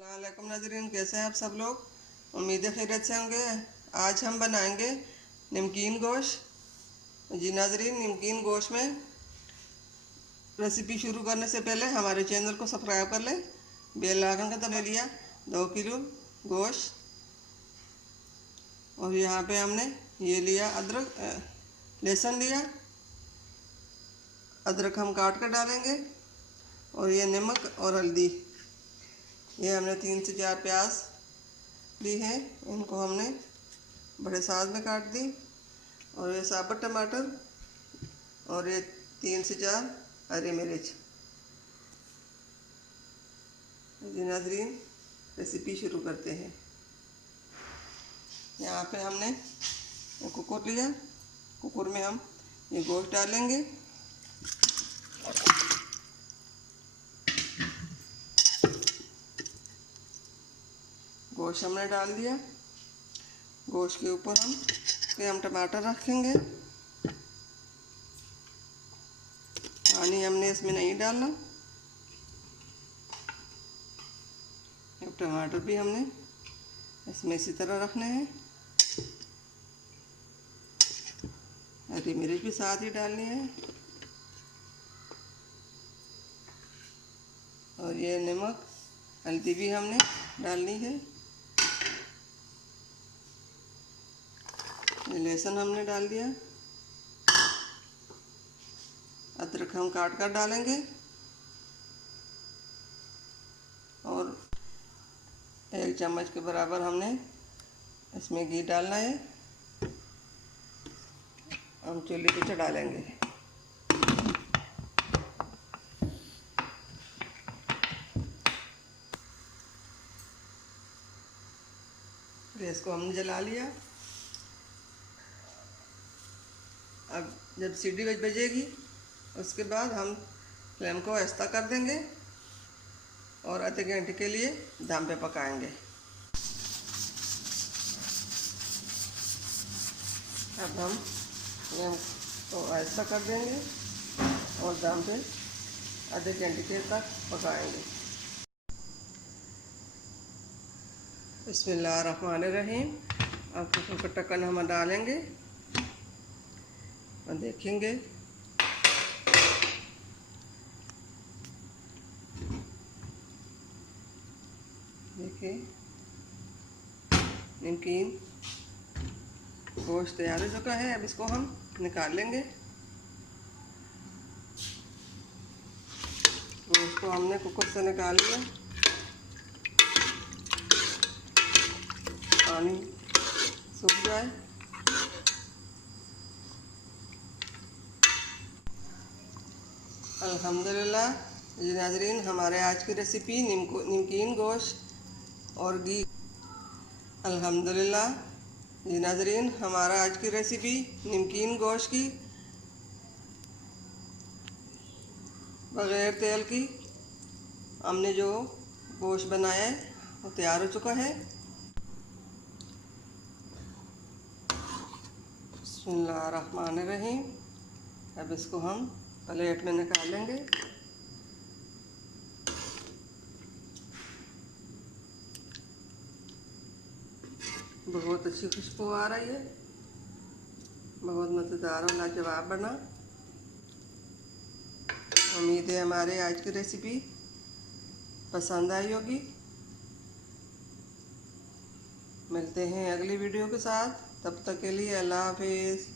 अस्सलामुअलैकुम नाज़रीन, कैसे हैं आप सब लोग। उम्मीद है खैरियत से होंगे। आज हम बनाएंगे नमकीन गोश्त। जी नाज़रीन, नमकीन गोश्त में रेसिपी शुरू करने से पहले हमारे चैनल को सब्सक्राइब कर लें, बेल आइकन का दबा लिया। 2 किलो गोश्त और यहाँ पे हमने ये लिया अदरक, लहसुन लिया। अदरक हम काट कर डालेंगे और ये नमक और हल्दी। ये हमने 3 से 4 प्याज ली है, इनको हमने बड़े साइज में काट दी। और ये साबुत टमाटर और ये 3 से 4 हरी मिर्च। जी नाज़रीन, रेसिपी शुरू करते हैं। यहाँ पे हमने कुकर लिया, कुकर में हम ये गोश्त डालेंगे। गोश्त हमने डाल दिया। गोश्त के ऊपर हम टमाटर रखेंगे। पानी हमने इसमें नहीं डालना। अब टमाटर भी हमने इसमें इसी तरह रखने हैं। हरी मिर्च भी साथ ही डालनी है और ये नमक हल्दी भी हमने डालनी है। लहसुन हमने डाल दिया। अदरक हम काट कर डालेंगे और 1 चम्मच के बराबर हमने इसमें घी डालना है। हम चूल्हे पे चढ़ा लेंगे। गैस को हमने जला लिया। अब जब सीटी बजेगी उसके बाद हम फ्लेम को आहिस्ता कर देंगे और आधे घंटे के लिए दम पे पकाएंगे। अब हम फ्लेम को आहिस्ता कर देंगे और दम पे आधे घंटे के तक पकाएंगे। बिस्मिल्लाहिर्रहमानिर्रहीम। अब कुकर का ढक्कन हम डालेंगे और देखेंगे। देखिए, नमकीन गोश्त तैयार हो चुका है। अब इसको हम निकाल लेंगे। गोश्त को हमने कुकर से निकाल लिया। पानी सूख जाए। अल्हम्दुलिल्लाह। जी नाज़रीन, हमारे आज की रेसिपी नमकीन गोश्त और घी। अल्हम्दुलिल्लाह। जी नाज़रीन, हमारा आज की रेसिपी नमकीन गोश्त की बग़ैर तेल की हमने जो गोश्त बनाया है वो तैयार हो चुका है। बिस्मिल्लाहिर्रहमानिर्रहीम। अब इसको हम प्लेट में निकाल लेंगे। बहुत अच्छी खुशबू आ रही है। बहुत मज़ेदार और लाजवाब बना। उम्मीद है हमारे आज की रेसिपी पसंद आई होगी। मिलते हैं अगली वीडियो के साथ। तब तक के लिए अल्लाह हाफिज़।